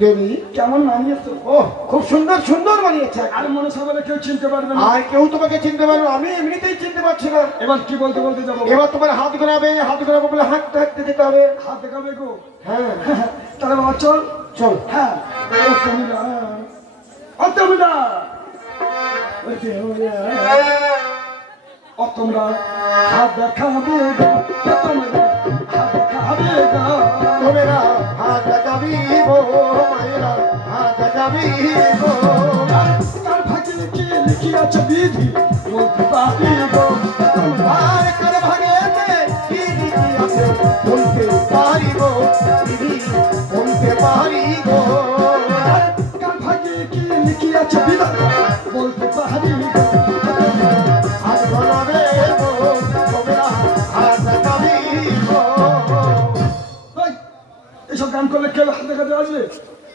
দেবী কেমন মানিয়েছো? ও খুব সুন্দর সুন্দর বানিয়েছে। আর মনে সবাই কেউ চিনতে পারবে না। আর কেউ তোমাকে চিনতে পারবে, আমি এমনিতেই চিনতে পারছি না। এবার কি বলতে বলতে যাবো? এবার তোমার হাত ঘোরাবে, হাত ঘোরাবো বলে হাঁটতে হাঁটতে যেতে হবে। হাত দেখাবে গো? হ্যাঁ তাহলে বাবা চল চল। হ্যাঁ তোমরা হাত দেখাবে গো, তোমরা হাত দেখাবে গো, তোমরা হাত দেখাবি গো, মায়েরা হাত দেখাবি গো। তার ভাগে কি লিখিয়াছে বিধি বলতে পারি গো, আর কার ভাগেতে কি লিখিয়াছে বলতে পারি গো, দিদি বলতে পারি গো। কার ভাগে কি লিখিয়াছে বিধি বলতে পারি গো, হাত ঘোরাবে গো, তোমরা হাত দেখাবি গো। এসব গান করলে কেউ হাত দেখাতে আসবে?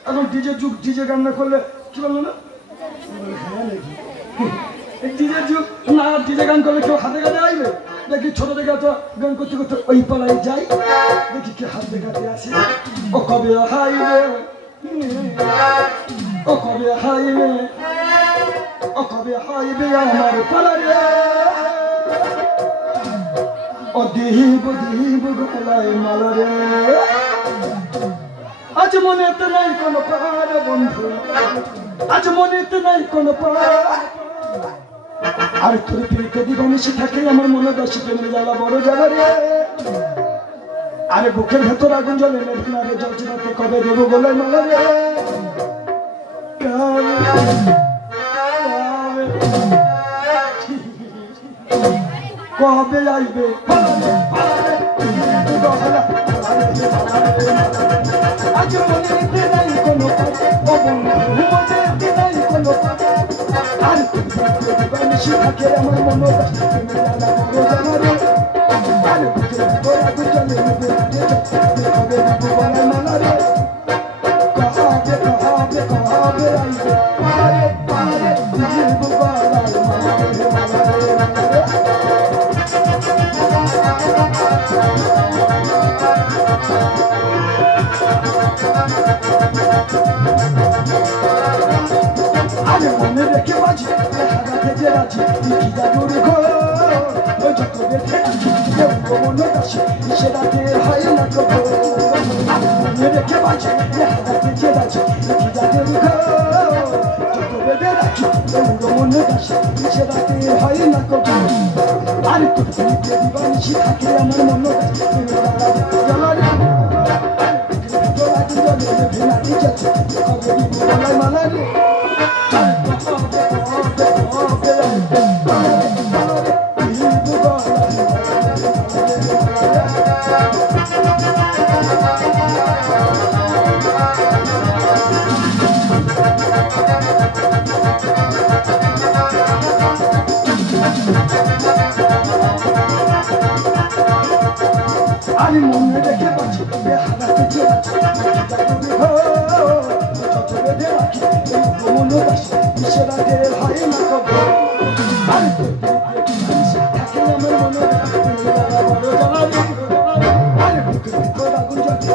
এখন ডিজে যুগ, ডিজে গান না করলে কি বললো না? ডিজে যুগ না, ডিজে গান করলে কেউ হাত দেখাতে আসবে? দেখি ছোট থেকে তো গান করতে করতে ওই পাড়ায় যাই, দেখি কে হাত দেখাতে আসে। ও কবে হাইবে, ও কবে হাইবে, ও কবে হাইবে আমার পাড়ারে, ও দিহিব দিহিব গলায় মালারে। আজ মনেতে নাই কোনো পাহাড় বন্ধু, আজ মনেতে নাই কোনো পাহাড়, আর তোর পিড়িতে দিবানিসে থাকে আমার মনে দশে প্রেমে জ্বালা বড় জ্বালা রে। আরে বুকের ভেতর আগুন জ্বলে না রে, জ্বলছে রাতে কবে দেবো গলায় মালা রে। কবে আইবে আজ মনেতে নাই কোনো মনেতে নাই কোনো, আর দিবানিসে থাকে আমার মনে দশে প্রেমে জ্বালা বড় জ্বালা রে। আর বুকের ভেতর আগুন জ্বলে কবে দেবো গলায় মালা রে। কবে কবে কবে আইবে আরে আরে দেবো গলায় মালা রে, মালা রে, মালা রে। আরে মনে রেখে বাজি হারাতে যে রাজি কি জাদুর ঘর, ওই যত বেঁধে রাখি কেউ মনে দাসে সে রাতে হয় না কবর। মনে রেখে বাজি হারাতে যে রাজি কি জাদুর ঘর, যত বেঁধে রাখি কেউ মনে দাসে সে রাতে হয় না কবর। আর তোর পিড়িতে দিবানিসি থাকে আমার মনে দাসে জ্বালা রে। মালা রে আমি মনে রেখে বাঁচি হারাতে যে হয় না কবর। থাকে আমার মনে বড় জ্বালা আর বুকের ভিতর আগুন জ্বলে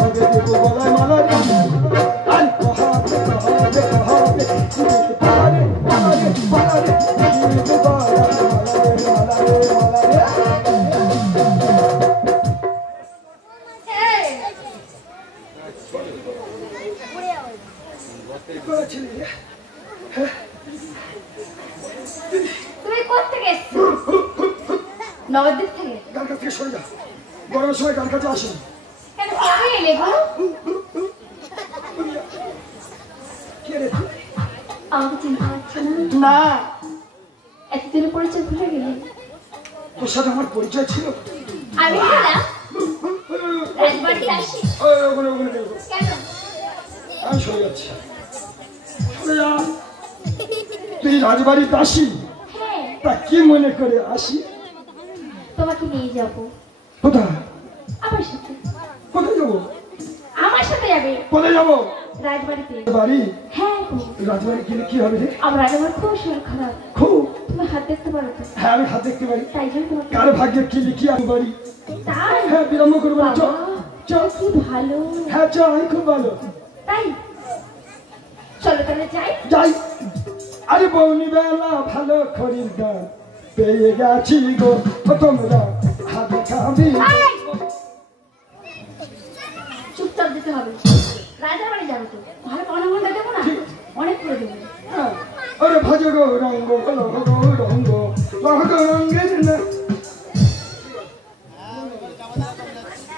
কবে দেবো গলায় মালা রে। আর কহাবে কহাবে কহাবে পারে পারে পারে দেবো গলায় মালা রে, মালা রে, মালা রে। তুমি কোত্থেকে এসছো? নবদ্বীপ থেকে? গান কাছ থেকে সরে যা, গরমের সময় গান কাছে আসেন। কেন কবে এলে গো? আমাকে চিনতে পারছো না? না, এতদিনের পরিচয় ভুলে গেলে? তোর সাথে আমার পরিচয় ছিল। আমি গেলাম রাজবাড়ি আসি। ওখানে ওখানে দেখবো কেন? আমি সরে যাচ্ছি। সরে যা। তুই রাজবাড়িতে আসি? হ্যাঁ। তা কি মনে করে আসি? তোমাকে নিয়ে যাব। কোথায়? আমার সাথে। কোথায় যাবো? আমার সাথে যাবে। কোথায় যাবো? রাজবাড়িতে। বাড়ি? হ্যাঁ। রাজবাড়ি গেলে কি হবে রে? আমার রাজবাড়ি খুব শরীর খারাপ। খুব? তুমি হাত দেখতে পারো তো? হ্যাঁ আমি হাত দেখতে পারি। তাই জন্য তোমাকে কার ভাগ্যে কি লিখি আমি বাড়ি? তাই? হ্যাঁ বিলম্ব করবো না, চল চল কি ভালো। হ্যাঁ চল আমি খুব ভালো তাই চলো তাহলে যাই। যাই আরে বৌনি বেলা ভালো খরিদ্দার পেয়ে গেছি গো ও তোমরা হাতে খাবি এই! চুপচাপ দিতে হবে। রাজার বাড়ি যাবো তো, ভালো পাওনা ঘন্টা দেবো না, অনেক করে দেবো। হ্যাঁ ওরে ভজ গো রঙ্গ বলো গো রঙ্গ রঙ্গের না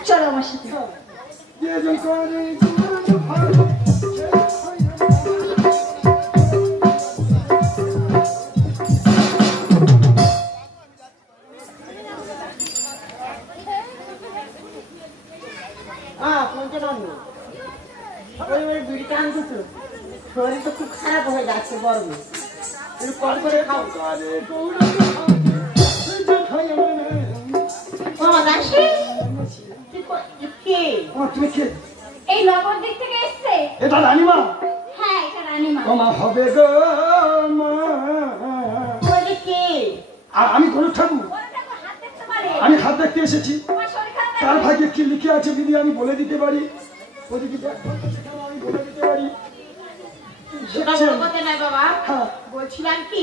চলো আমার সাথে। যে যে করে শরীর তো খুব খারাপ হয়ে যাচ্ছে গরমে একটু কম করে খাও। মামা দাসি কে? তুমি কে? এই নগর দিক থেকে এসছে। এটা রানীমা? হ্যাঁ এটা রানীমা। মা হবে গো মা। বলে কে? আর আমি কোনো ঠাকুর? ওরা তো হাত দেখতে পারে। আমি হাত দেখতে এসেছি। তোমার শরীর খারাপ তার লাগছে? ভাগ্যে কি লিখে আছে দিদি আমি বলে দিতে পারি। ওদিকে আমি বলে দিতে পারি। সেটা বড় কথা নয় বাবা, হ্যাঁ বলছিলাম কি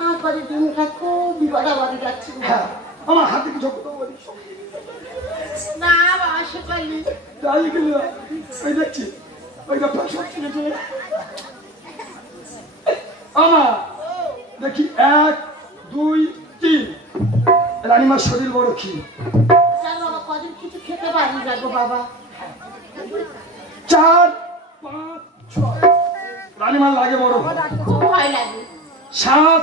আমার কত দিন খুব বিপদাবাদে যাচ্ছি। হ্যাঁ আমার হাতে কিছু বলি না বাবা সে পাইনি। তাই গেল ওই দেখছি ওইটা পাশে ছিল চলে আমার দেখি 1 2 3 রানীমার শরীর বড় কি বাবা কদিন কিছু খেতে পারি না গো বাবা। 4 5 6 রানীমার লাগে বড় খুব ভয় লাগে। 7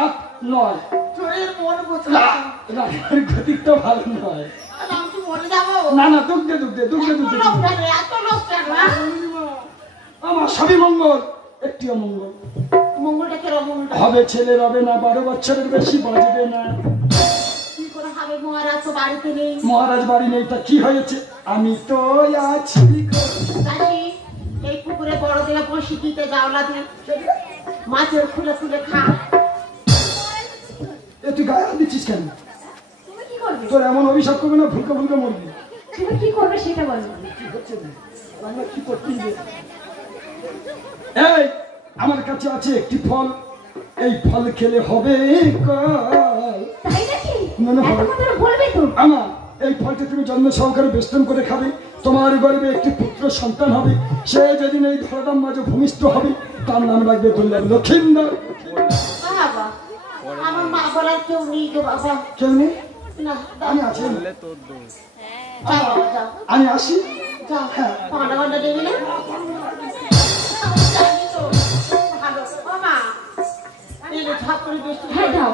8 9 শরীর মন বোঝা রানীমার গতিটা ভালো নয়। আমি কি মরে যাবো? না না দুগ্ধে দুগ্ধে দুগ্ধে দুগ্ধে লোক কেন এত লোক কেন? আমার সবই মঙ্গল একটি অমঙ্গল মঙ্গলটা কেরম মঙ্গলটা? হবে ছেলে হবে না 12 বছরের বেশি বাজবে না। কি করে হবে? মহারাজ তো বাড়িতে নেই। মহারাজ বাড়ি নেই তা কি হয়েছে আমি তো আছি দাসি এই পুকুরে বড় দিলে বসি দিতে যাও না দিয়ে মাছের খুলে খুলে খা। এ তুই গায়ে হাত দিচ্ছিস কেন? তুমি কি করবে? তোর এমন অভিশাপ করবে না ভুলকা ভুলকা মরবি। তুমি কি করবে সেটা বলো। কি হচ্ছে রে? আমরা কি করতেই রে? এই আমার কাছে আছে একটি ফল এই ফল খেলে হবে কাল। তাই নাকি? না, না, এত কথা বলবে তো? আমার এই ফলটা তুমি জন্ম সহকারে বেষ্টন করে খাবে তোমার গর্ভে একটি পুত্র সন্তান হবে সে যেদিন এই ধরাধাম মাঝে ভূমিষ্ঠ হবে তার নাম রাখবে বললাম লক্ষিন্দর। বাবা আমার মা বলার কেউ নেই গো বাবা। কেউ নেই? না আমি আছি যাও বাবা, যাও আমি আসি। যাও পাঁটা ঘন্টা দেবে না? জানি তো। ভালো ও মা এই যে ঠাকুর বৃষ্টি হ্যাঁ দাও।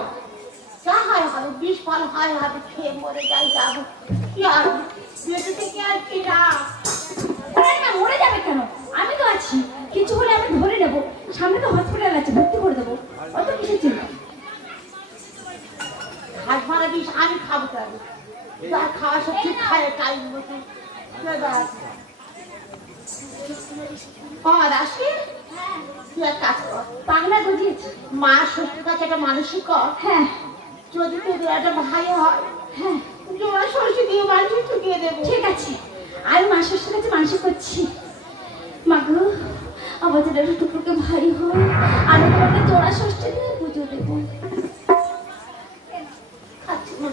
যা হয় হবে 20 ফল হয় হবে খেয়ে মরে যাই যাবো কি আর বেঁচে থেকে আর কি না। রানীমা মরে যাবে কেন? আমি তো আছি, কিছু হলে আমি ধরে নেব। সামনে তো হসপিটাল আছে, ভর্তি করে দেবো। অত কিসের চিন্তা? হাত মারা বিষ আমি খাবো তাহলে যা খাওয়া সব ঠিক খায় টাইম মতো বাবা দাসি তুই এক কাজ কর পাগলা গজিয়েছি। মা শ্বশুর কাছে একটা মানসিক কর। হ্যাঁ যদি তোদের একটা ভাই হয় হ্যাঁ জোড়া সরষে দিয়ে মানসিক ঠুকিয়ে দেবো। ঠিক আছে, আমি মা শ্বশুর কাছে মানসিক করছি। মাগো আমার যদি একটা টুকুকে ভাই হয় আমি তোমাকে জোড়া ষষ্ঠী দিয়ে পুজো দেবো। খাচ্ছি মা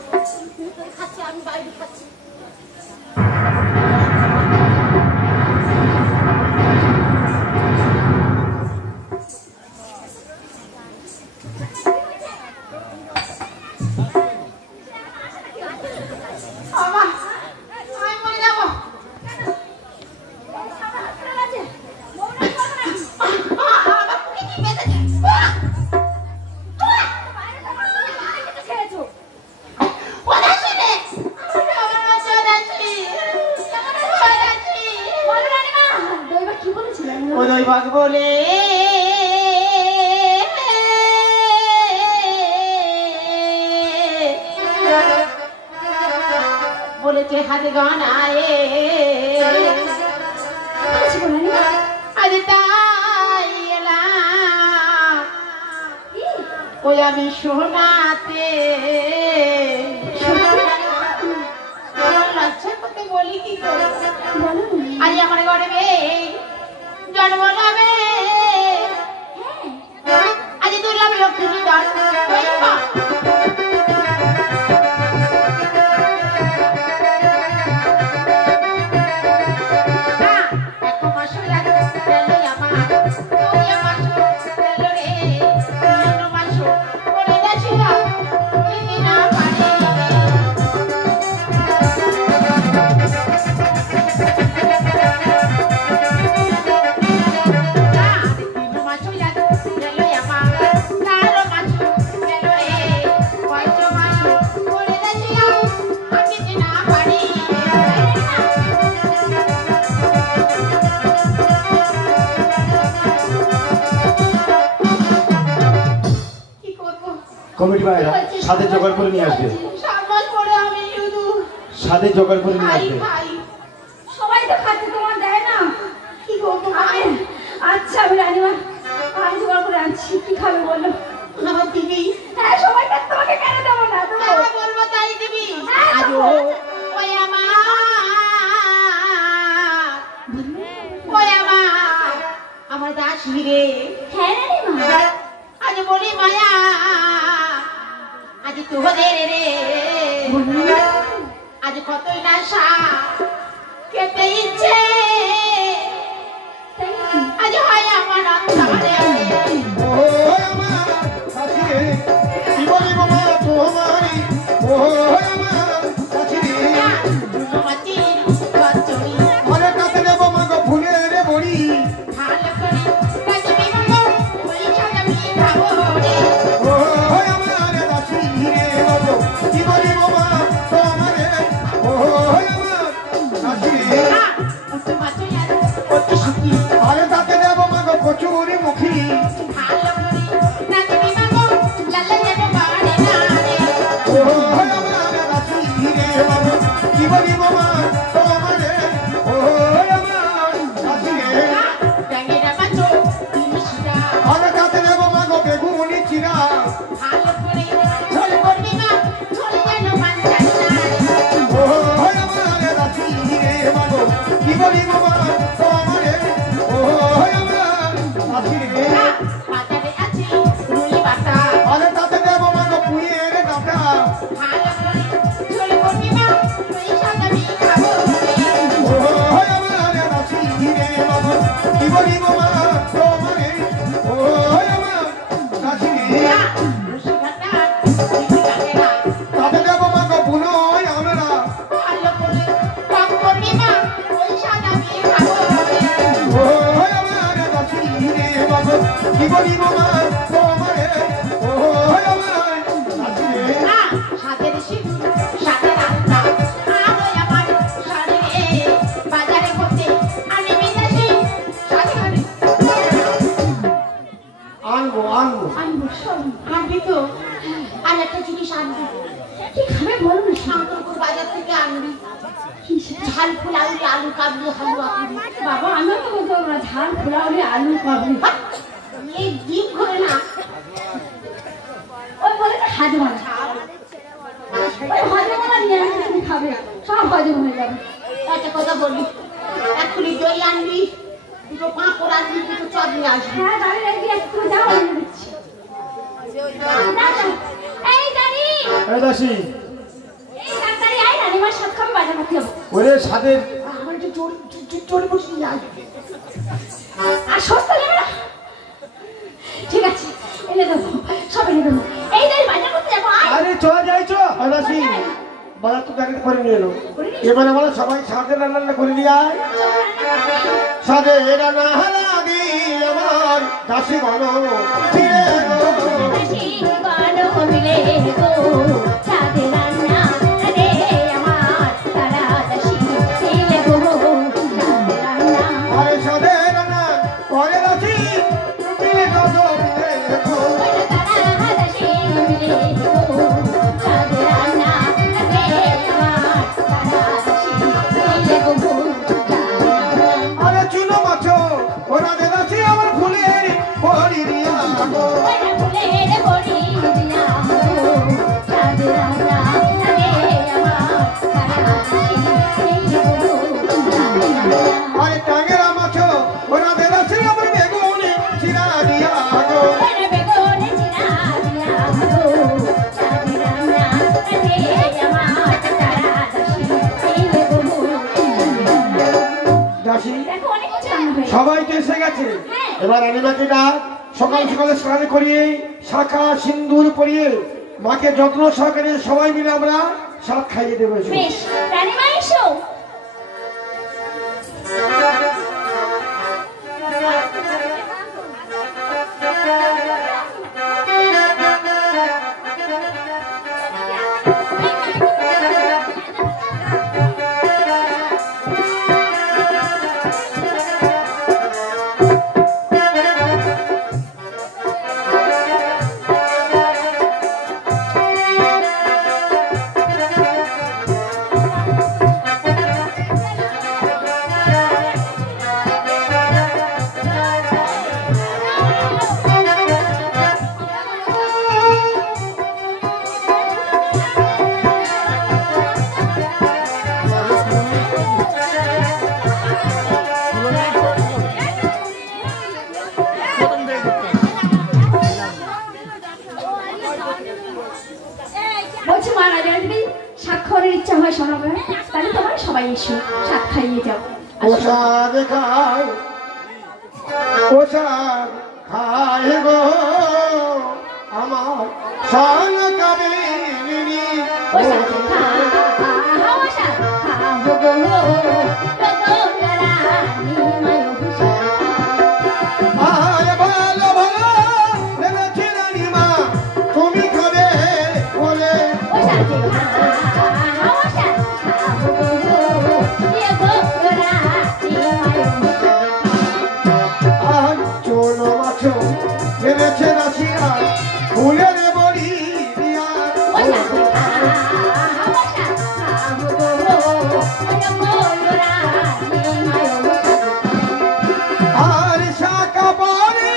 খাচ্ছি আমি বাইরে খাচ্ছি। ভাগ বলে বলেছে হাতে গানায় আজ তাই এলাম ওই আমি শোনাতে লজ্জা করতে বলি কি গো জন্ম নেবে আজ দুর্লভ লক্ষ্মী দান কমিটি ভাইরা সাথে জোগাড় করে নিয়ে আসবে সাথে জোগাড় করে নিয়ে আসবে সবাই তো খাচ্ছে তোমার দেয় না কি করবো আচ্ছা আমি রানীমা আমি জোগাড় করে আনছি কি খাবে বলো আমার দিবি হ্যাঁ সবাই তোমাকে কেন দেবো না তোমাকে বলবো তাই দিবি ওই আমার দাসী রে হ্যাঁ রানীমা আজ বলি মায়া আজ তোদের রে আজ কতই নাশা কেটে ইচ্ছে আজ হয় আমার অন্তরে ও আমার সাথী রে কি বলিব মা তোমারি ও আমার সাথী রে মাটির বচনি আরে কাছে দেব মা গো ফুলের বড়ি ভালো করে কাজে বিমঙ্গ ওই সাজামি খাবো রে ও আমার সাথী রে বাবু কি বলিব মা তোমারে ও আমার সাথী রে আরে তাকে দেব মা গো কচুরি মুখী ভালো করে কাজে বিমঙ্গ লালা যেন বাড়ে না রে ও আমার সাথী রে বাবু কি বলিব মা তোমারে ও আমার সাথী রে ট্যাঙ্গেরা বাঁচো মিষ্টিটা আরে তাতে দেব মা গো বেগুনি চিরা ভালো করে ঝোল করবি না ঝোলে যেন বাঁচাই না ও আমার সাথী রে বাবু কি বলিব মা তোমারে ও আমার সাথী রে বাজারে আছে রুই বাটা আরে তাতে দেব মা গো পুয়ের ডাটা ভালো করে ঝোল করবি না ওই সাজামি খাবো ও আমার সাথী রে বাবু কি বলিব মা তোমারে ও আমার সাথী রে রসি ঘাটা রুই ঘাটেরা তাতে দেব মা গো বুনোই আমরা ভালো করে কম করবি না ওই সাজামি খাবো ও আমার সাথী রে বাবু কি বলিব মা তোমারে ও আমার সাথী রে সাথে সিঁদুর সাথে রাস্তা আরো আমার সাথে বাজারে করতে আমি বিদেশি সাথে আনবো আনবো সব আনবি তো আর একটা জিনিস আনবি কি খাবে বলো না শান্তপুর বাজার থেকে আনবি কি সেটা? ঝাল ফুলাউলি আলু কাবলি হালুয়া করবি বাবা আমিও তো বলতে পারবো না ঝাল পোলাওলে আলু পাবি এই ডিম করে না ওই বলে তো হাজমালা ওই হাজমালা নিয়ে আসলে তুমি খাবে সব হজম হয়ে যাবে একটা কথা বলি এক কুড়ি দই আনবি দুটো পাঁপড় আনবি দুটো চপ নিয়ে আসবি হ্যাঁ দাঁড়িয়ে রাখবি আর তুমি যাও আমি দিচ্ছি এই দাঁড়ি এই দাসী এই ডাক্তারি আই রানীমার সাথে খাবে বাজার করতে যাবো ওরে সাদের আমার একটু চোর বসে নিয়ে আসবে আর সস্তা নেবে না ঠিক আছে এনে দেবো সব এনে দেবো এই দাঁড়ি বাজার করতে যাবো আয় আরে চলে যাই চো দাসী বাজার তো ডাইরেক্ট করে নিয়ে এলো এবার আমরা সবাই সাদের রান্না করে নিয়ে আয় সাদের রান্না লাগি আমার দাসী ঘন ফিরে এলো। আরে সাদের রান্না করে দাসী তুমি কত ফিরে এলো। আরে চুনো মাছ ওরা দে দাসী আমার ফুলের বড়ি দিয়া ফুলের বড়ি দিয়া সবাই তো এসে গেছে, এবার রানীমাকে ডাক। সকাল সকালে স্নান করিয়ে শাখা সিন্দুর পরিয়ে মাকে যত্ন সহকারে সবাই মিলে আমরা সাত খাইয়ে দেবো। বেশ, রানীমা এসো। বলছি মা রাজা যদি স্বাক্ষরের ইচ্ছা হয় শোনাবে, তাহলে তোমার সবাই এসো, সাত খাইয়ে যাও। প্রসাদ খাই, প্রসাদ খাই গো আমার সান কাবিনী। আয় ভালো ভালো ভেবেছি রানীমা তুমি খাবে বলে। আজ চলো মাছো ভেবেছে রাশিয়া ফুলের বড়ি দিয়া। আর শাখা পরে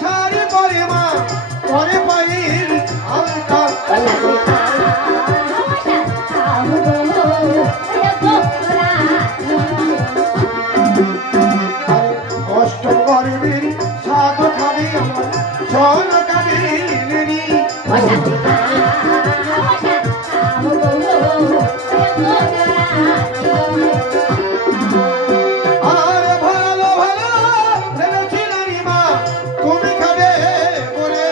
শাড়ি পরে মা পরে পাইল আলতা। অষ্টম গর্বের সাত খাবি আমার সন কাবিনী। আর ভালো ভালো ভেবেছি রানীমা তুমি খাবে বলে।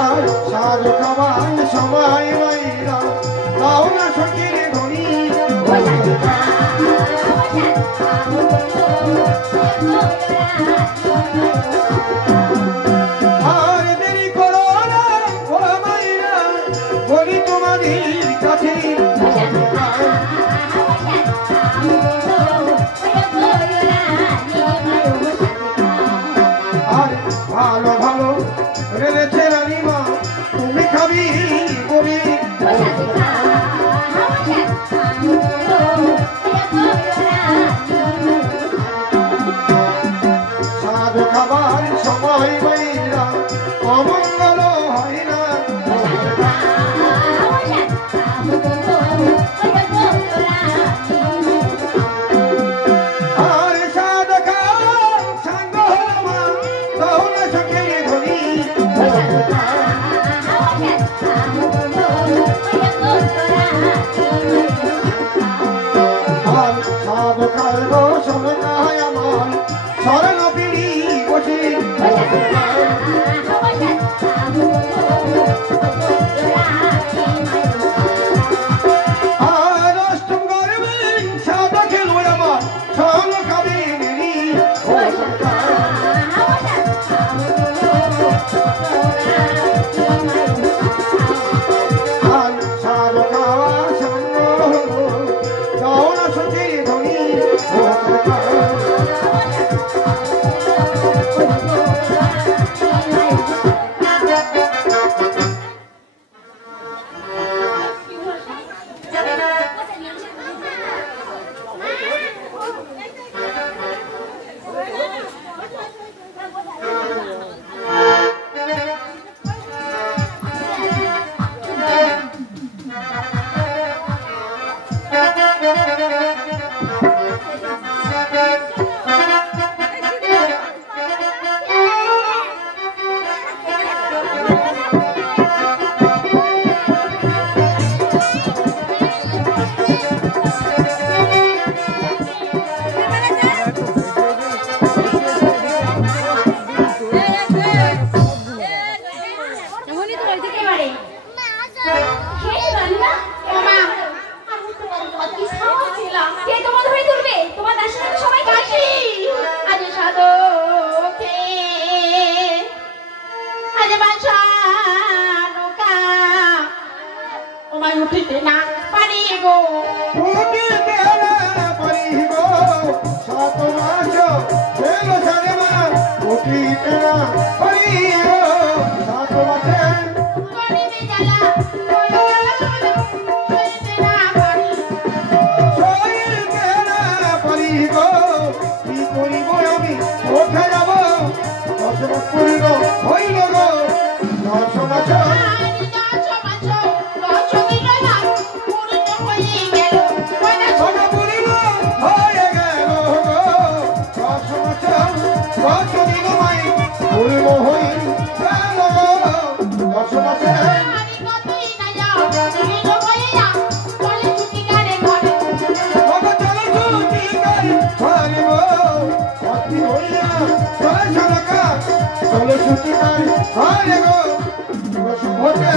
আর সাজ খাবার সময় বাইরা তাও না সখীর ধনী। আর দেরি করো না ও মাইরা বলি তোমাদের কাছে। আর ভালো ভালো রেলেছে রানীমা তুমি খাবি বলি। সাধ খাবার সময় বাইরা অমঙ্গল হয় না। আর সাধ খাবার সাঙ্গ হল মা তাহলে সখী ধনী। জাহাজে বাসা নৌকা ওমায় উঠিতে না পারি গো উঠিতে না পারি গো সাত মাস গেল সারে মা উঠিতে না পারি গো সাত মাসে গরিবে জ্বালা সইতে না পারি সইতে না পারি গো কি করিব আমি কোথায় যাব দশ মাস পড়িল হইল গো দশ মাস চলো ছুটি নাই হয় গো হতে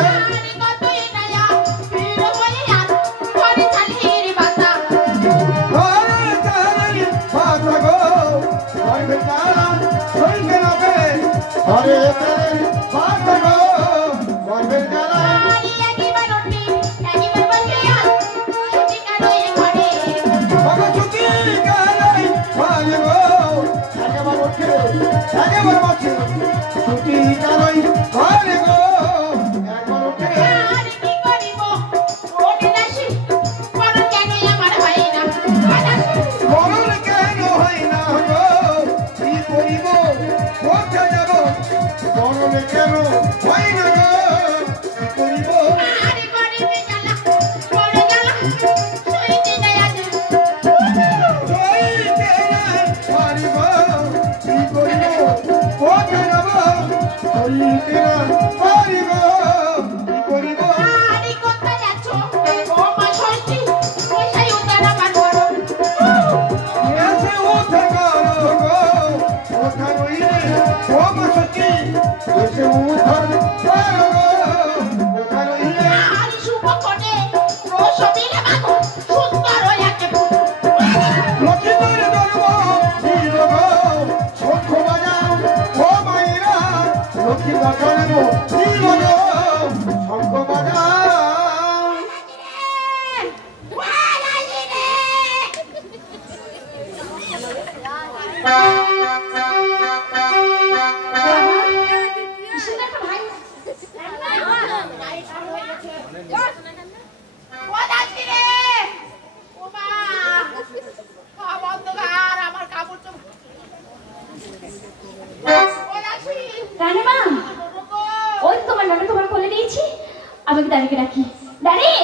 আমাকে দাঁড়িয়ে রাখি দাঁড়িয়ে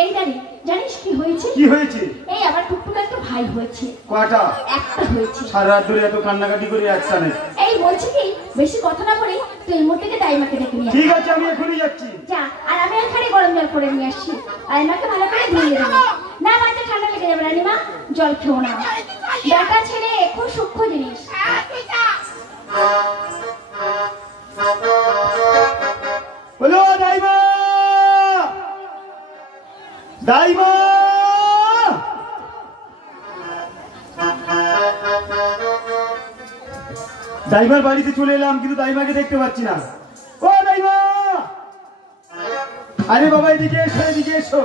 এই দাঁড়িয়ে জানিস কি হয়েছে কি হয়েছে এই আমার টুকটুক একটা ভাই হয়েছে কয়টা একটা হয়েছে সারা রাত ধরে এত কান্নাকাটি করে একটা নেই এই বলছি কি বেশি কথা না বলে তুই এই মুহূর্তে দাইমাকে ডেকে নিয়ে ঠিক আছে আমি এখনই যাচ্ছি যা আর আমি এখানে গরম জল করে নিয়ে আসছি দাইমাকে ভালো করে ধুয়ে দেবো না বাচ্চা ঠান্ডা লেগে যাবে রানীমা জল খেও না বেটা ছেলে খুব সূক্ষ্ম জিনিস বলো দাইমা দাইমা দাইমার বাড়িতে চলে এলাম কিন্তু দাইমাকে দেখতে পাচ্ছি না ও দাইমা আরে বাবা এদিকে এসো এদিকে এসো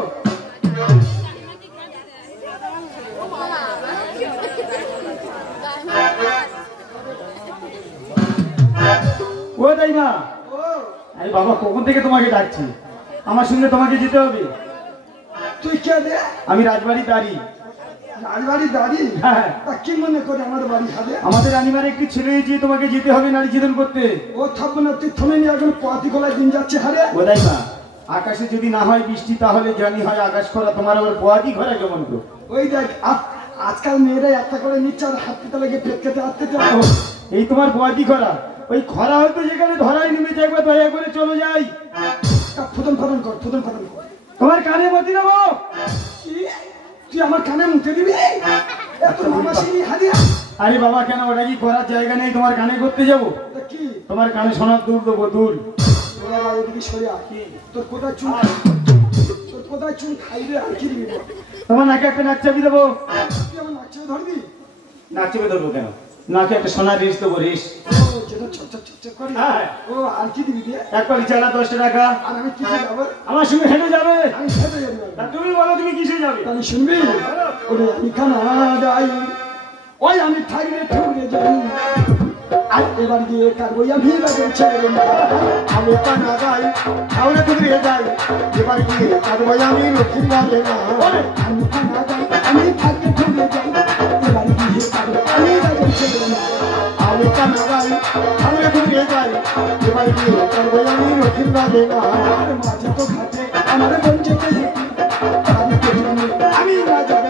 ও দাইমা আরে বাবা কখন থেকে তোমাকে ডাকছি আমার সঙ্গে তোমাকে যেতে হবে তুই কে রে আমি রাজবাড়ির দাঁড়ি রাজবাড়ির দাঁড়ি হ্যাঁ তা কি মনে করে আমাদের বাড়ি খাবে আমাদের রানিমার একটি ছেলে হয়েছে তোমাকে যেতে হবে নারী জীবন করতে ও থাকবে না তুই থমে নিয়ে এখন পাতি গলায় দিন যাচ্ছে হারে ও দাইমা আকাশে যদি না হয় বৃষ্টি তাহলে জানি হয় আকাশ করা তোমার আবার পোয়াতি ঘরে কেমন তো ওই দেখ আজকাল মেয়েরা একটা করে নিচ্ছে আর হাত পেতে লাগে পেট কেটে আসতে ও, এই তোমার পোয়াতি খরা ওই খরা হয়তো যেখানে ধরাই নেমেছে একবার দয়া করে চলে যাই ফুদন ফাদন কর ফুদন ফাদন কর তোমার কানে মতি নেবো কি? তুই আমার কানে মুখে দিবি এত মামাসি হারিয়া আরে বাবা কেন ওটা কি করার জায়গা নেই তোমার কানে করতে যাবো তা কি তোমার কানে সোনার দুল দেবো দুল তোরা বাবা এদিকে সরে আ তোর কোথায় চুন খাইবে আর কি দিবি তোমার নাকে একটা নাক চাপি দেবো তুই আমার নাক চেপে ধরবি নাক চেপে ধরবো কেন নাকি একটা সোনার রিস তো করিস ও যেটা ছোট ছোট ছোট করি হ্যাঁ। ও আর কি দিবি দিয়ে এক পালি চালা 10 টাকা আর আমি কিসে যাবো আমার সঙ্গে হেঁটে যাবে আমি খেতে যাবো তা তুমি বলো তুমি কিসে যাবে তাহলে শুনবি ওরে আমি কানাডাই ওই আমি থাকলে ঠুকে যাই আর এবার গিয়ে কারবই আমি বাজার ছেড়ে আমি কানা যাই তাহলে তুমি যাই এবার গিয়ে কাঁদবো আমি লক্ষ্মীর বাজে না আমি কানাডাই আমি থাকলে ঠুকে যাই এবার গিয়ে কারবই আমি বাজার ছেড়ে আমি কানা যাই তাহলে তুমি যাই এবার গিয়ে কাঁদবো আমি লক্ষ্মীর বাজে না আর মাঝে তো ঘাটে আমার মন যেতে আমি না যাবো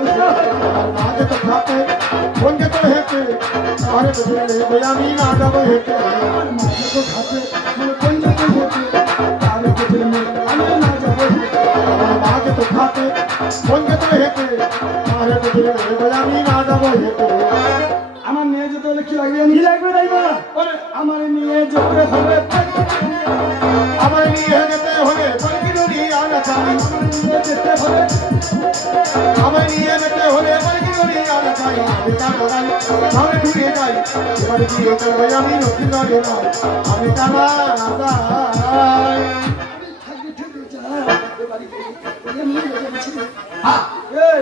মাঝে তো খাতে বন্ধে তো হেঁটে আরে তো আমি না যাবো হেঁটে আর মাঝে তো ঘাটে আমার মন যেতে আর আমি না যাবো মাঝে তো খাতে বন্ধে তো হেঁটে আরে তো আমি না যাবো হেঁটে আমার নিয়ে যেতে হলে কি লাগবে কি লাগবে তাই বলো ওরে আমার নিয়ে যেতে হবে আমার নিয়ে যেতে হলে পালকি নদী আনা চাই নিয়ে যেতে হবে আমার নিয়ে যেতে হলে পালকি নদী আনা চাই আমি কানা যাই তাহলে ঘুরে যাই এবার গিয়ে করবো আমি লক্ষ্মী নদী না আমি কানা যাই আমি থাকবে ঠেকে যা এবারে আমি যাচ্ছি হ্যাঁ এই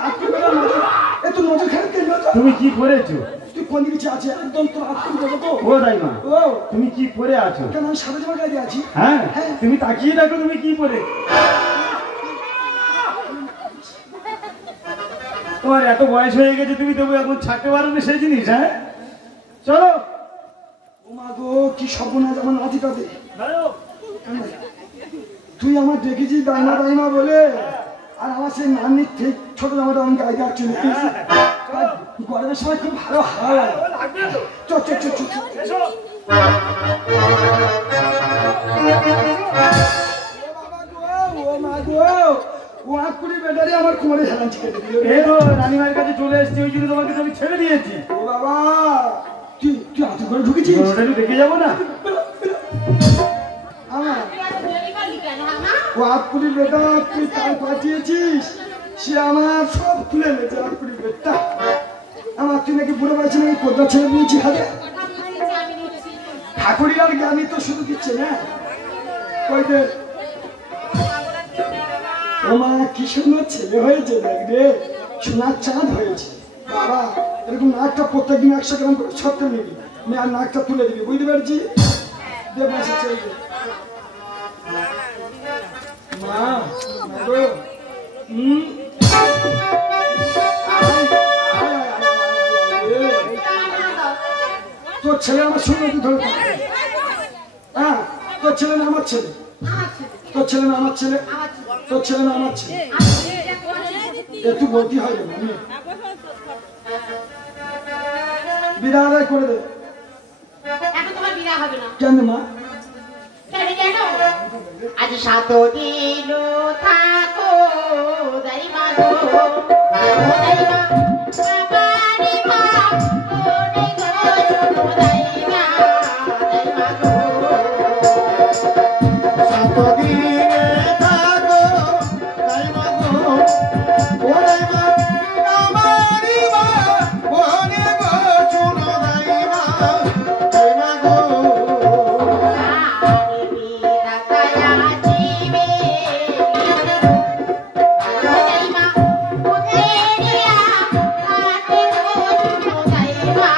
আপনি বলা নজর এত নজর খেলে কেন তুমি কি করেছো তুই কোন দিকে আছে একদম তোর আপনি দেবো তো ও তাই মা ও তুমি কি পরে আছো কেন আমি সাদা জামা গায়ে আছি হ্যাঁ হ্যাঁ। তুমি তাকিয়ে দেখো তুমি কি পরে তোমার এত বয়স হয়ে গেছে তুমি তবু এখন ছাড়তে পারো না সেই জিনিস হ্যাঁ চলো ও মা গো কি সর্বনাশ আমার নাতিটাতে তুই আমার দেখেছিস দাইমা বলে আর আমার সেই নানির ঠিক ছোট জামাটা আমি গায়ে যাচ্ছি গরমের সময় খুব ভালো হাওয়া লাগে চল চল চল চল ও মা গো ও আকুড়ি বেটারি আমার কোমরে হেলান ছিকে দিল এই তো রানীমার কাছে চলে এসেছি ওই জন্য তোমাকে তো আমি ছেড়ে দিয়েছি ও বাবা তুই তুই হাতে করে ঢুকেছিস ওটা একটু দেখে যাবো না আমার দেরি করলি কেন না ও আকুড়ি বেটা তুই তার পাঠিয়েছিস সে আমার সব তুলে নেছে আকুড়ি বেটা আমার তুই নাকি বুড়ো বয়সে নাকি কোথা ছেড়ে দিয়েছি হাতে আমি নিচ্ছি ঠাকুরিয়ার জ্ঞানী তো শুধু দিচ্ছে না ওই যে ও মা কি সুন্দর ছেলে হয়েছে দেখ রে সোনার চাঁদ হয়েছে বাবা এরকম নাকটা প্রত্যেকদিন 100 গ্রাম করে ছড়তে নিবি আমি আর নাকটা তুলে দিবি বুঝতে পারছি দেব মাসে চলবে মা মা গো তোর ছেলে আমার সঙ্গে তুই ধরে থাক। হ্যাঁ তোর ছেলে না আমার ছেলে তোর ছেলে না আমার ছেলে তোর ছেলে না আমার ছেলে একটু বলতে হয় না বিদা আদায় করে দে এখন তোমার বিনা হবে না কেন মা কেন আজ 7 দিন থাকো দাইমা গো দাইমা বাবারি মা ওরে গো দাইমা দাইমা গো সাতদিনে থাকো দাইমা গো ও দাইমা আমারি মা বনে গো শুনো দাইমা দাইমা গো আরে বিনা কায়া জীবে দাইমা ওতেরিয়া কাটে গো দাইমা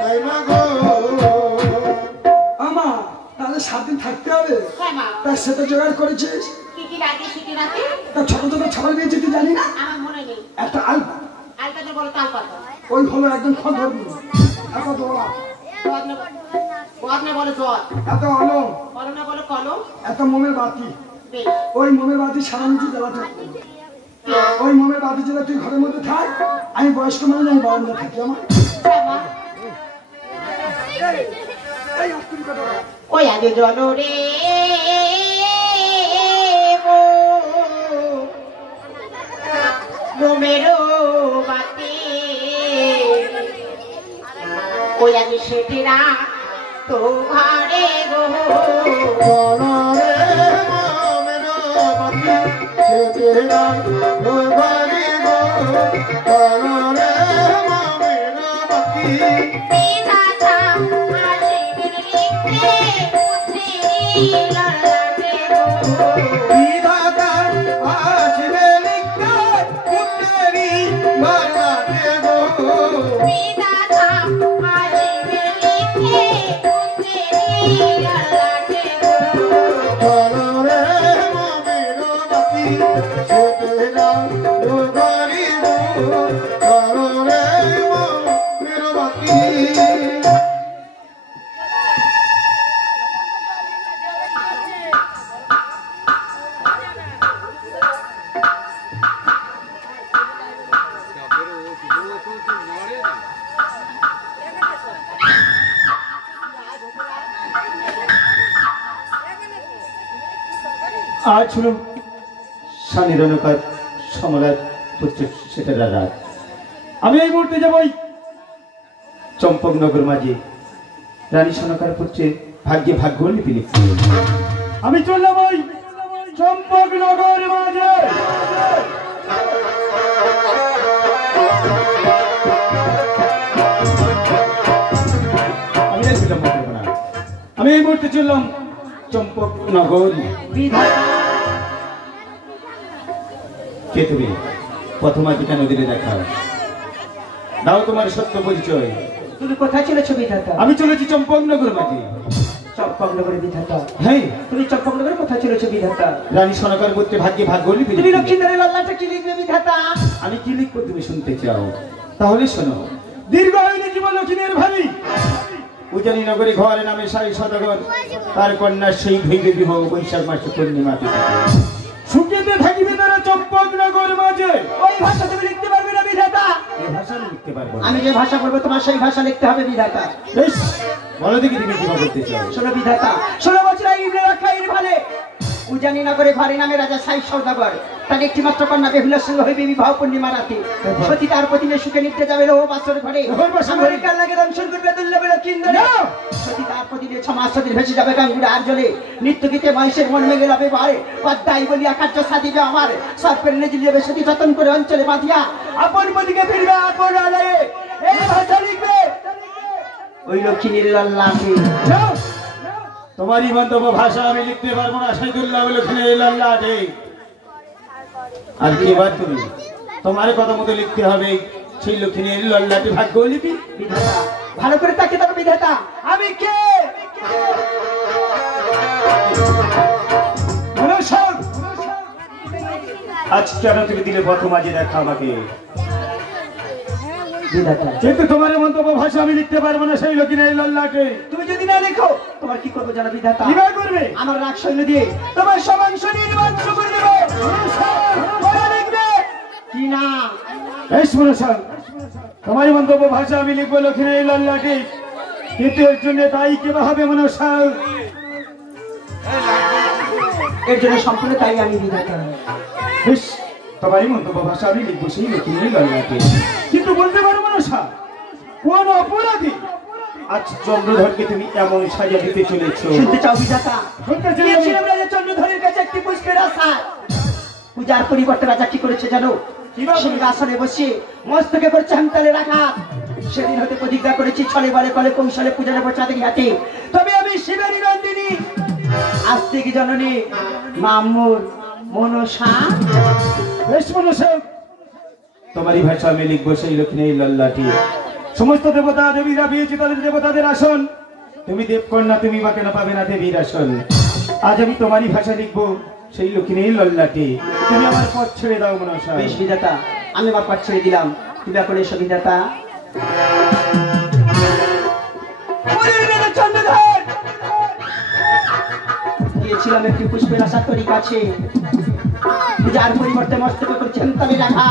দাইমা গো আমা তাহলে 7 দিন থাকতে হবে হ্যাঁ মা তা সেটা জোগাড় করেছিস কি কি লাগে শিখে রাখে তা ছোট ছোট ছাগল নিয়েছি তুই জানি না আমার মনে নেই একটা আলপা আলকাতে বলো তাল পাতা ওই হলো একদম খড় ধরবি এত দোয়া বদনে বলো জল এত আলো করোনা বলো কলম এত মোমের বাতি বেশ ওই মোমের বাতি সারা নিচে জ্বালাতে হবে। ওই মোমের বাতি জ্বালা তুই ঘরের মধ্যে থাক আমি বয়স্ক মানুষ আমি বারান্দা থাকি আমার হ্যাঁ মা এই আকুড়ি বেটা ওই আগে জনরে মোমেরো বাতি ওই আমি সেটিরা তো ঘরে গো ঘরে মামের বাকি সেটেরা তো ঘরে গো ঘরে মামের বাকি বিধাতা আসিবেন লিখতে পুত্রী লড়াতে গো বিধাতা আসবে লিখতে পুত্রেরই লড়াতে গো বিধাতা আসিবেন লিখতে পুত্রী লড়াতে গো ঘরে মামের বাকি সেটেরা তো ঘরে গো ঘরে মামের বাকি আজ হল স্বামী রণকার সমলার পুত্র সেটা রাত। আমি এই মুহূর্তে যাবই চম্পকনগর মাঝে রানী সনকার পুত্রে ভাগ্যে ভাগ্য লিপি লিখতে। আমি চললাম ওই চম্পকনগর মাঝে। আমি আর বিলম্ব করব না। আমি এই মুহূর্তে চললাম চম্পকনগর। কে তুমি? প্রথমাকে কেন দিলে দেখা? দাও তোমার সত্য পরিচয়। তুমি কোথায় চলেছো বিধাতা? আমি চলেছি চম্পকনগর মাঝে। চম্পকনগরে বিধাতা? হ্যাঁ, তুমি চম্পকনগরে কোথায় চলেছো বিধাতা? রানী সনকার পুত্রে ভাগ্যে ভাগ্য লিপি তুমি লিখতে। লক্ষ্মীধরের লল্লাটা কি লিখবে বিধাতা? আমি কি লিখবো তুমি শুনতে চাও? তাহলে শোনো। দীর্ঘ হইলে জীবন লক্ষ্মীর ভাবি উজানি নগরে ঘরে নামে সাই সদাগর তার কন্যা সেই হইবে বিবাহ বৈশাখ মাসে পূর্ণিমা তিথিতে। সুখেতে থাকিবে তারা চম্পকনগর মাঝে। ওই ভাষা তুমি লিখতে পারবে না বিধাতা? এই ভাষা আমি লিখতে পারবো না। আমি যে ভাষা বলবো তোমার সেই ভাষা লিখতে হবে বিধাতা। বেশ, বলো দেখি তুমি কি বলতে চাও? শোনো বিধাতা, 16 বছর আগে ইবনে রাখাইর ভালে উজানি নগরে ঘরে নামে রাজা সাই সওদাগর তার একটি মাত্র কন্যা বেহুলার সঙ্গে হইবে বিবাহ পূর্ণিমা রাতে। সতী তার প্রতিমে সুখে নিতে যাবে ও বাসর ঘরে। ঘরে কাল লাগে দংশন করবে দুর্লভ কিন্দরে। সতী তার প্রতিমে 6 মাস সতীর ভেসে যাবে গাঙ্গুড়ে আর জলে। নিত্য গীতে মহেশের মন মেঘে যাবে বারে পদ্মাই বলিয়া কার্য সাধিবে আমার। সব করে নিজে যাবে সতী যতন করে অঞ্চলে বাঁধিয়া আপন পদিকে ফিরবে আপন আলয়ে। এই ভাষা লিখবে ওই লক্ষ্মীর লাল্লাকে। তোমারই মন্তব্য ভাষা আমি লিখতে পারবো না। সাইদুল্লাহ লক্ষ্মীর লাল্লাটে। আর কি বার তুমি? তোমার কথা মতো লিখতে হবে সেই লক্ষ্মীর লাল্লাটে ভাগ্য লিপি। বিধাতা ভালো করে তাকে দেখো বিধাতা, আমি কে? মনসা, আজ কেন তুমি দিলে প্রথম আজে দেখা আমাকে? বিধাতা কিন্তু তোমার মন্তব্য ভাষা আমি লিখতে পারবো না সেই লক্ষ্মীর লাল্লাটে। তুমি যদি না লেখো তোমার কি করবো জানো বিধাতা? কি বার করবে? আমার রাগ সৈন্য দিয়ে তোমার সমাংশ নির্বাঞ্চ করে দেবো। বলে লিখবে কি না? বেশ মনসা, তোমার মন্তব্য ভাষা আমি লিখবো লক্ষ্মীর লাল্লাটে। কিন্তু এর জন্য তাই কেবা হবে মনসা? এর জন্য সম্পূর্ণ তাই আমি বিধাতা। বেশ, তোমারই মন্তব্য ভাষা আমি লিখবো সেই লক্ষ্মীর লাল্লাটে। কিন্তু বলতে পারবো মনসা কোন অপরাধী আজ চন্দ্রধরকে তুমি এমন সাজা দিতে চলেছো? শুনতে চাও বিধাতা? শুনতে চাই আমি। গিয়েছিলাম রাজা চন্দ্রধরের কাছে একটি পুষ্পের আশা। পূজার পরিবর্তে রাজা কি করেছে জানো? সিংহাসনে বসে মস্তকে করছে হামতালে রাখা। সেদিন হতে প্রতিজ্ঞা করেছি ছলে বলে কলে কৌশলে পূজার প্রচারে হাতে। তবে আমি শিবেরই নন্দিনী আস্তিক জননী মামুর মনসা। বেশ মনসা, তোমারই ভাষা আমি লিখবো সেই লক্ষ্মীর লাল্লাটি। সমস্ত দেবতা দেবীরা পেয়েছে তাদের দেবতাদের আসন। তুমি দেবকন্যা, তুমি বা কেন পাবে না দেবীর আসন? আজ আমি তোমারই ভাষা লিখবো সেই লক্ষ্মীর লাল্লাটি। তুমি আমার পথ ছেড়ে দাও মনসা। বেশ বিধাতা, আমি আমার পাঠ ছেড়ে দিলাম। তুমি এখন এসো বিধাতা। চন্দ্রধর গিয়েছিলাম একটি পুষ্পের আশা তরি কাছে। পূজার পরিবর্তে মস্তকে করছেন তবে রাখা।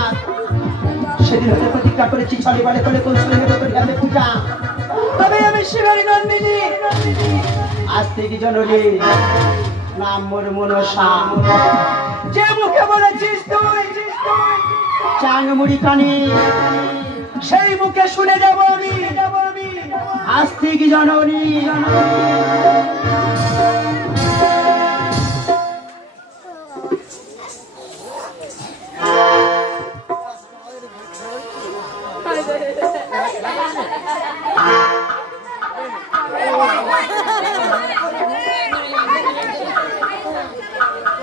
সেদিন হতে প্রতিজ্ঞা করেছি ছলে বলে করে কৌশলে হবে পূজা। তবে আমি শিবের নন্দিনী আস্তিক জননী নাম মোর মনসা। যে মুখে বলেছিস তুই চাং মুড়ি কানি সেই মুখে শুনে যাব আমি। আস্তিক জননী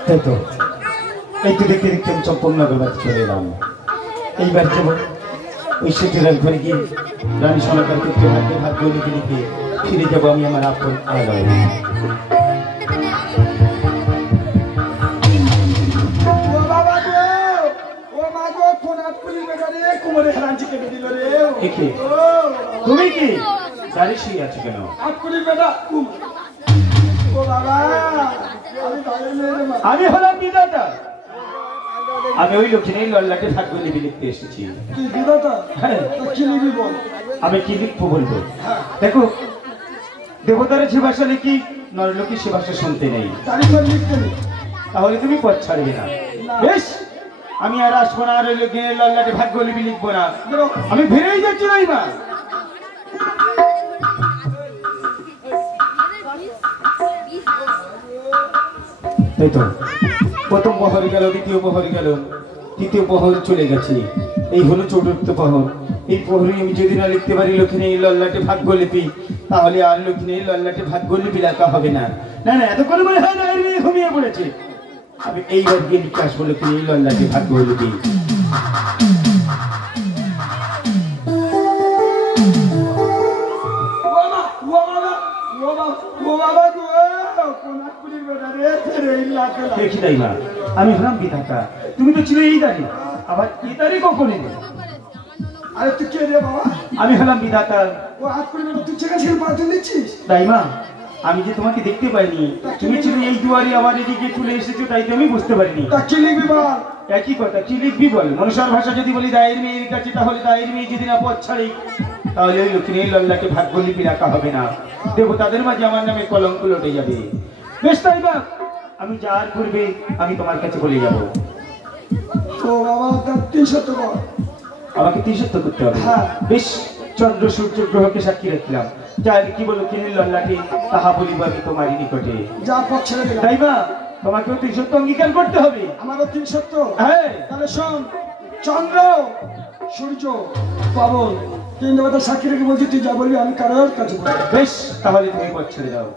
তাই তো এই তো দেখতে দেখতে আমি চম্পকনগর বাড়ি চলে এলাম। এইবার কেবল ওই সেটির ঘরে গিয়ে রানী সরকার করতে হাতে হাত গলিতে লিখে ফিরে যাবো আমি আমার আপন আলাদা। তুমি কি দাঁড়িয়ে শুয়ে আছো কেন? আমি হলাম বিধাতা। আমি ওই লক্ষ্মী লল্লাকে ভাগ্য লিপি লিখতে এসেছি। আমি কি লিখবো বলবো? দেখো, দেবতারা যে ভাষা লিখি নরলোকে সে ভাষা শুনতে নেই। তাহলে তুমি পথ ছাড়বে না। বেশ, আমি আর আসবো না, আর ওই লক্ষ্মী লল্লাকে ভাগ্য লিপি লিখবো না। আমি ফিরেই যাচ্ছি না। মা তাই তো প্রথম প্রহর গেল, দ্বিতীয় প্রহর গেল, তৃতীয় প্রহর চলে গেছে, এই হলো চতুর্থ প্রহর। এই প্রহরে আমি যদি না লিখতে পারি লক্ষ্মী লল্লাটে ভাগ্য লিপি, তাহলে আর লক্ষ্মী লল্লাটে ভাগ্য লিপি লেখা হবে না। না না, এতক্ষণ বলে হয় না, ঘুমিয়ে পড়েছে। আমি এইবার গিয়ে লিখে আসবো লক্ষ্মী লল্লাটে ভাগ্য লিপি। দেখি তাই মা, আমি হলাম বিধাতা, তুমি তো ছিল এই দাঁড়িয়ে, আবার এই দাঁড়িয়ে কখন এলে? আরে তুই কে রে বাবা? আমি হলাম বিধাতা। ও হাত করে তুই চেকা ছিল পাতে নিচ্ছিস? তাই মা, আমি যে তোমাকে দেখতে পাইনি, তুমি ছিল এই দুয়ারে আমার এদিকে চলে এসেছো, তাই তো আমি বুঝতে পারিনি। তা কি লিখবি বল? একই কথা, কি লিখবি বল? মনুষ্যর ভাষা যদি বলি দায়ের মেয়ের কাছে, তাহলে দায়ের মেয়ে যদি না পথ ছাড়ি, তাহলে ওই লক্ষ্মী লল্লাকে ভাগ্য লিপি রাখা হবে না। দেবতাদের মাঝে আমার নামে কলঙ্ক লটে যাবে। বেশ তাই বা, আমি যার পূর্বে আমি তোমার কাছে বলে যাবো। ও বাবা, তার 300 টাকা আমাকে 300 করতে হবে। বেশ, চন্দ্র সূর্য গ্রহকে সাক্ষী রাখলাম, যার কি বলো কিনে লল্লাকে তাহা বলিব আমি তোমারই নিকটে। যা পথ ছেড়ে দিলাম। তাই বা, তোমাকেও 300 অঙ্গীকার করতে হবে। আমারও 300। হ্যাঁ, তাহলে শোন, চন্দ্র সূর্য পাবন 3 দেবতা সাক্ষী রেখে বলছি, তুই যা বলবি আমি কারোর কাছে বলবো। বেশ, তাহলে তুমি পথ ছেড়ে দাও।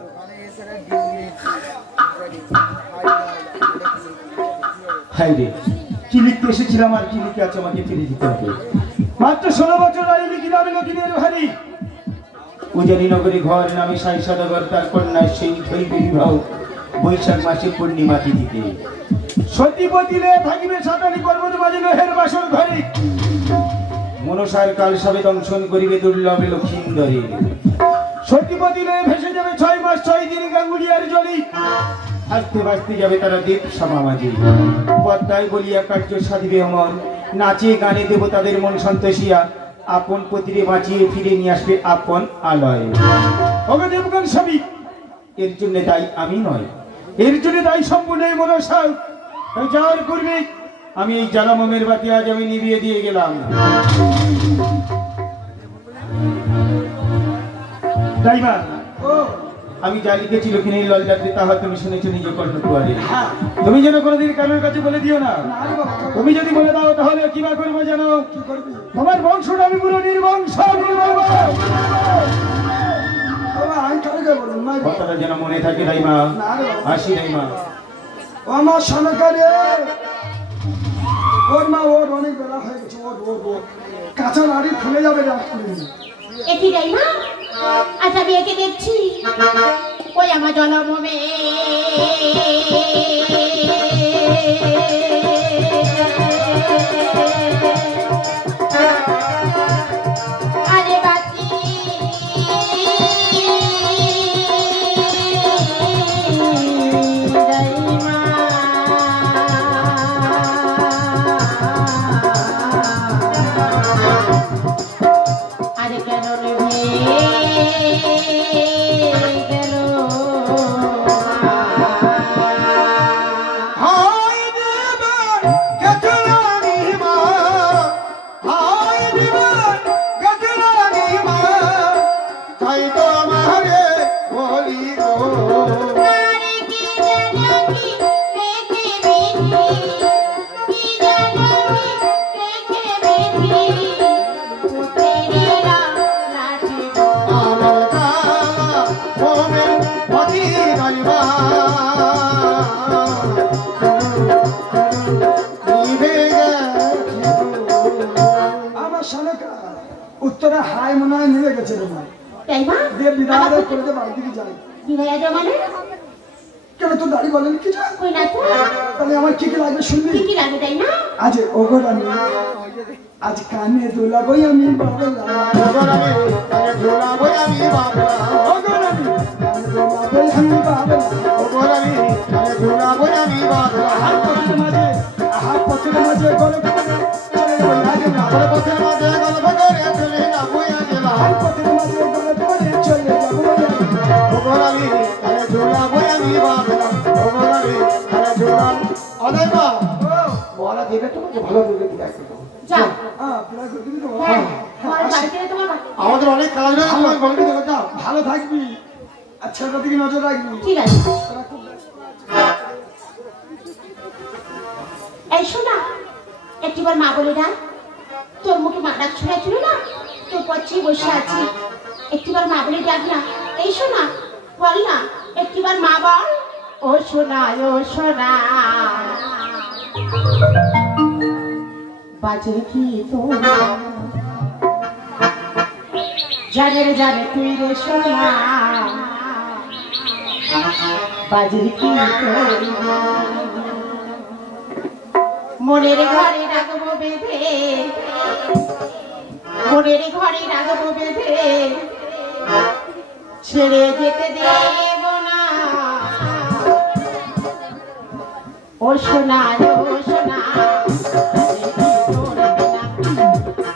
হাই রে, কি লিখতে এসেছিলাম আর কি লিখে আছে, আমাকে ফিরে দিতে হবে। মাত্র 16 বছর আগে লিখি যাবে লক্ষ্মীদের ভারী উজানি নগরী ঘর নামে সাই সদাগর, তার কন্যা সেই ধৈবে বিবাহ বৈশাখ মাসে পূর্ণিমা তিথিতে। সতীপতিলে থাকিবে সাতানি পর্বত মাঝে লোহের বাসর ঘরে, মনসার কাল সবে দংশন করিবে দুর্লভে লক্ষিন্দরে। সতীপতিলে ভেসে যাবে 6 মাস 6 দিন গাঙ্গুলিয়ার জলি, হাসতে বাঁচতে যাবে তারা দেব সমামাজে। পদ্মায় বলিয়া কার্য সাধিবে অমর, নাচে গানে দেব তাদের মন সন্তোষিয়া, আপন পতিরে বাঁচিয়ে ফিরে নিয়ে আসবে আপন আলয়। ওগো দেবগণ সবই, এর জন্য দায়ী আমি নয়, এর জন্য দায়ী সম্পূর্ণ এই মনসা। যাওয়ার পূর্বে আমি এই জ্বালামমের বাতি আজ আমি নিভিয়ে দিয়ে গেলাম। তাই মা, আমি যা লিখেছি লক্ষ্মী লল্লাকে তাহা তুমি শুনেছো নিজ কণ্ঠ দুয়ারে। তুমি যেন কোনোদিন কারোর কাছে বলে দিও না। তুমি যদি বলে দাও তাহলে কি বা করবো জানো? তোমার বংশটা আমি পুরো নির্বংশ কথাটা যেন মনে থাকে। রাইমা আসি। রাইমা আমার সনকারে ওর মা, ওর অনেক বেলা হয়ে গেছে, ওর কাঁচা নাড়ি ফুলে যাবে। এটি রাইমা, আজ আমি একে দেখছি, ওই আমার জন্মভূমি আরে বাতি রাইমা, আরে কেন রে গেল দাঁড়া করে দে বাড়ি দিকে যাই বিদায় জমানে কেন তো দাঁড়ি বলেন কি যা কই না তো তাহলে আমার কি কি লাগবে শুনবি কি লাগে তাই না আজ ওগো রানী আজ কানে দোলাবো আমি বাবলা ওগো রানী কানে দোলাবো আমি বাবলা ওগো রানী কানে দোলাবো আমি বাবলা ওগো রানী কানে দোলাবো আমি বাবলা হাত পথের মাঝে গলে চলে যাবো আগে না আমার পথের মাঝে গল্প করে চলে যাবো আগে না হাত পথের মাঝে গলে চলে যাবো ওগো রানী কানে দোলাবো আমি বাবলা ওগো রানী কানে দোলাবো অদয় মা বলা দিলে তোমাকে ভালো দিলে দিলে যাও হ্যাঁ প্রায় করে দিবি তো হ্যাঁ তোমার বাড়িতে তোমার আমাদের অনেক কাজ রয়েছে তুমি বলবি তো যাও ভালো থাকবি আচ্ছা ওর দিকে নজর রাখবি ঠিক আছে এই শোনা একটিবার মা বলে ডাক তোর মুখে মা ডাক শোনা ছিল না তোর পথে বসে আছি একটিবার মা বলে ডাক না এই শোনা বল না একটিবার মা বল ও শোনা বাজে কি তো জানে রে জানে তুই রে শোনা বাজে কি তো মনের ঘরে রাখবো বেঁধে মনের ঘরে রাখবো বেঁধে ছেড়ে যেতে দেব না ও সোনা ও সোনা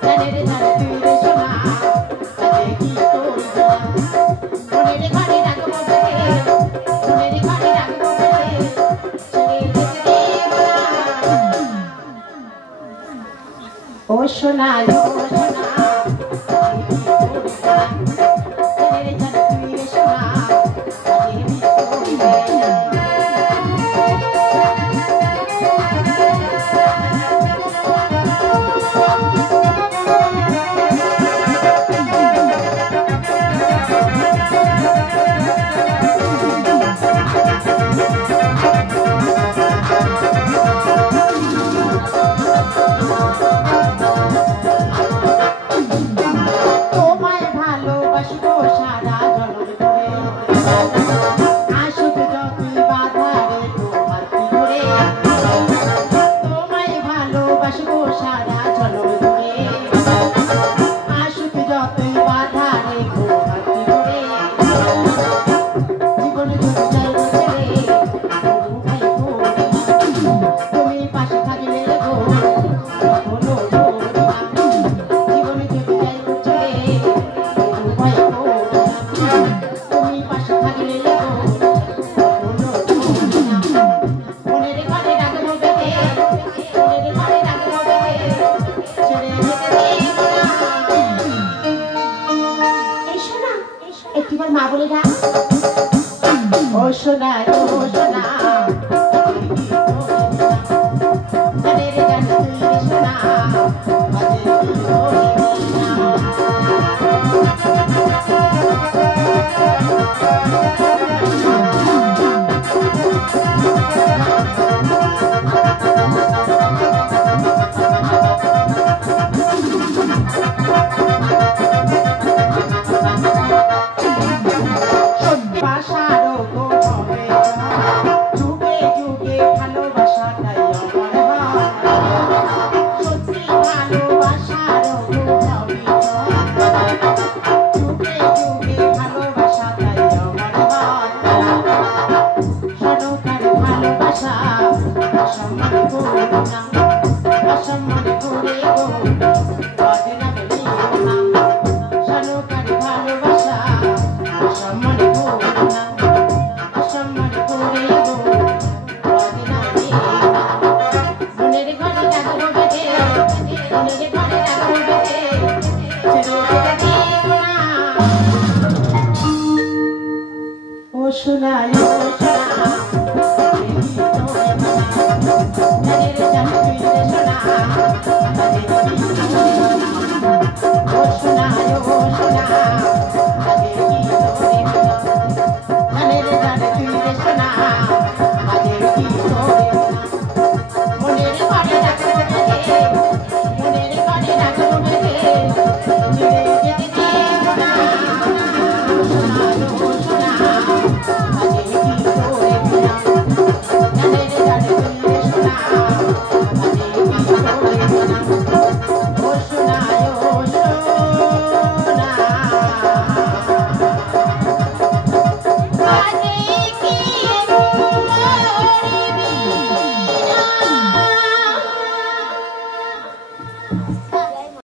জানে রে জানে তুই রে সোনা কি তোর মনের ঘরে রাখবো বেঁধে মনের ঘরে রাখবো বেঁধে ছেড়ে যেতে দেব না ও সোনা ও সোনা মা বলে ডাক ও সোনা ও সোনা